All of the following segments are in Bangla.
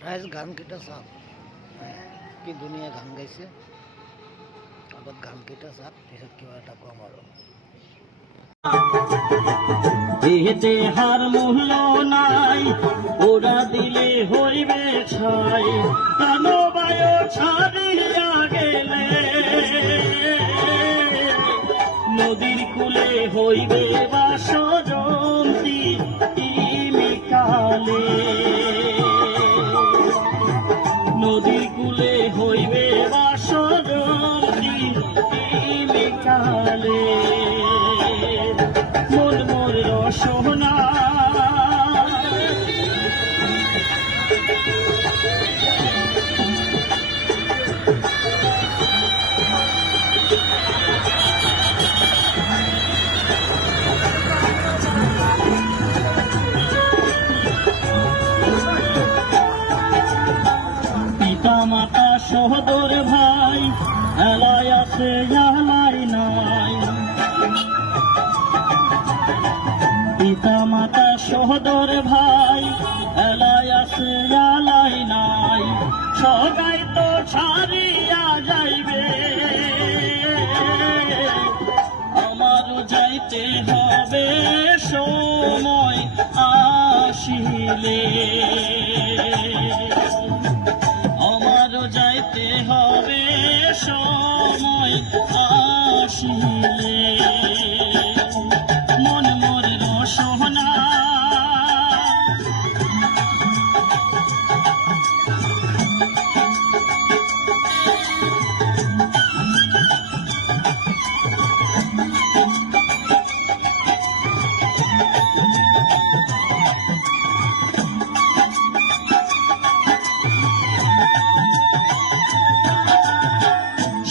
রাইজ গান কেটা সাপ কি দুনিয়া গান গাইছে আবার গান কেটা সাপ পিছত কিবা এটা কম আৰু এতে হার মূল্য নাই ওরা দিলে হইবে ছাই কানো বায়ু ছাড়িয়া গেলে নদীর কূলে হইবে বাসরন্তি ইমিকালে নদীর কূলে হইবে বাসরন্তি ইমিকালে মন মোর রসনা পিতা মাতা সহদর ভাই এলাই আছে এলাই নাই পিতা মাতা সহদর ভাই এলাই আছে এলাই নাই সবাই তো ছাড়িয়া যাইবে আমারও যাইতে হবে সময় আসিলে আমারও যাইতে হবে সময় আসিলে মন মোর রসনা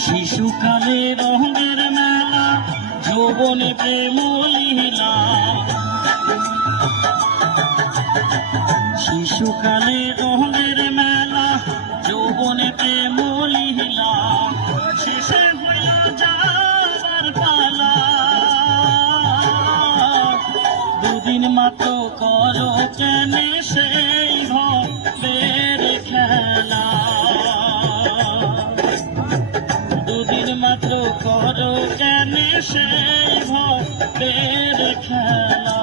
শিশুকালে রঙের মেলা যৌবনে প্রেম লীলা শিশুকালে রঙের মেলা যৌবনে প্রেম লীলা শেষে হইয়া যাবার পালা দুদিন মাত্র করো কেনে সেই ভবের খেলা দুদিন মাত্র করো কেন সেই ভবের খেলা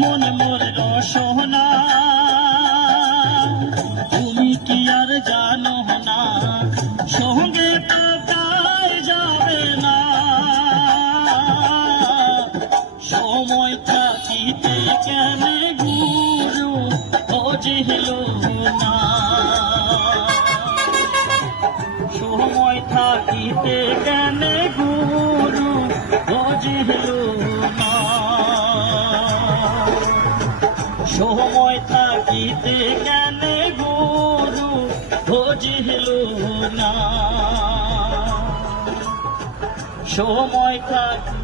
মন মোর রসনা তুমি কি আর জানো না সঙ্গে তো তাই যাবে না সময় থাকিতে কেন গুরু বুঝিল না সময় থাকিতে কেন গুরু বুঝিল না সময় থাকিতে কেন গুরু বুঝিল না সময় থাকি